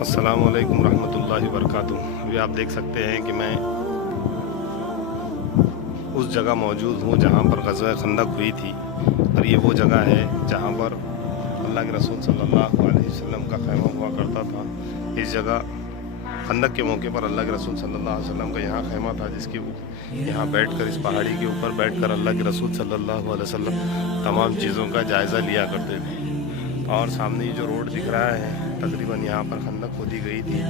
अस्सलाम वालेकुम रहमतुल्लाहि वबरकातुहू। अभी आप देख सकते हैं कि मैं उस जगह मौजूद हूँ जहाँ पर ग़ज़वा खंदक हुई थी, और ये वो जगह है जहाँ पर अल्लाह के रसूल सल्लल्लाहु अलैहि वसल्लम का ख़ैमा हुआ करता था। इस जगह खंदक के मौके पर अल्लाह के रसूल सल्लल्लाहु अलैहि वसल्लम का यहाँ ख़ैमा था, जिसके यहाँ बैठकर, इस पहाड़ी के ऊपर बैठकर अल्लाह के रसूल सल्लल्लाहु अलैहि वसल्लम तमाम चीज़ों का जायज़ा लिया करते थे। और सामने ये जो रोड दिख रहा है, तकरीबन यहाँ पर खंदक खोदी गई थी,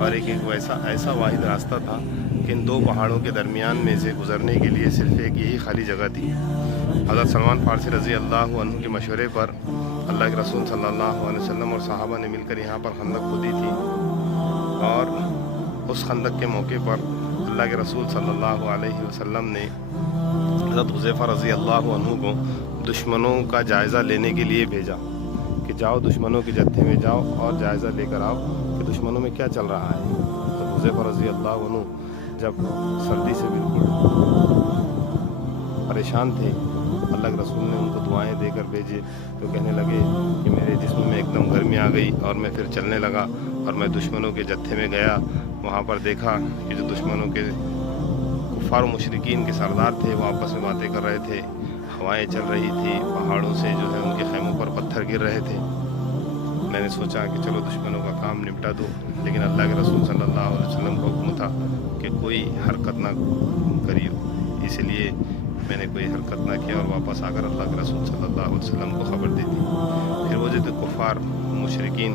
और एक ऐसा वाहिद रास्ता था कि इन दो पहाड़ों के दरमियान में से गुज़रने के लिए सिर्फ़ एक यही खाली जगह थी। हज़रत सलमान फ़ारसी रज़ी अल्लाह अन्हु के मशवरे पर अल्लाह के रसूल सल्लल्लाहु अलैहि वसल्लम और सहाबा ने मिलकर यहाँ पर खंदक खोदी थी, और उस खंदक के मौके पर अल्लाह के रसूल सल्लल्लाहु अलैहि वसल्लम ने हज़रत हुज़ैफ़ा रज़ी अल्लाह अन्हु को दुश्मनों का जायज़ा लेने के लिए भेजा कि जाओ दुश्मनों के जत्थे में जाओ और जायज़ा लेकर आओ कि दुश्मनों में क्या चल रहा है। तो हुज़ैफ़ा रज़ी अल्लाह अन्हु जब सर्दी से बिल्कुल परेशान थे, अल्लाह के रसूल ने उनको दुआएं देकर भेजे, तो कहने लगे कि मेरे जिस्म में एकदम गर्मी आ गई और मैं फिर चलने लगा, और मैं दुश्मनों के जत्थे में गया। वहाँ पर देखा कि जो दुश्मनों के कुफ़ार मुशरिकीन के सरदार थे वो आपस में बातें कर रहे थे, हवाएं चल रही थी, पहाड़ों से जो है उनके खैमों पर पत्थर गिर रहे थे। मैंने सोचा कि चलो दुश्मनों का काम निपटा दो, लेकिन अल्लाह के रसूल सल्लल्लाहु अलैहि वसल्लम का हुक्म था कि कोई हरकत ना करियो, इसलिए मैंने कोई हरकत ना किया और वापस आकर अल्लाह के रसूल सल्लल्लाहु अलैहि वसल्लम को ख़बर दे दी। फिर वो जो कुफ़ार मुशरिकीन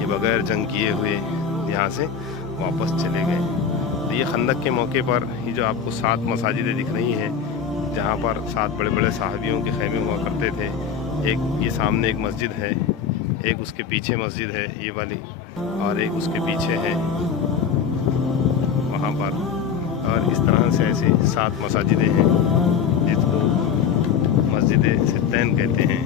ये बग़ैर जंग किए हुए यहाँ से वापस चले गए। तो ये खंदक के मौके पर ये जो आपको 7 मसाजिदें दिख रही हैं, जहाँ पर 7 बड़े बड़े सहाबियों के खैमे हुआ करते थे। एक ये सामने एक मस्जिद है, एक उसके पीछे मस्जिद है ये वाली, और एक उसके पीछे है वहाँ पर, और इस तरह से ऐसे 7 मसाजिदें हैं जिसको मस्जिद सित्तैन कहते हैं।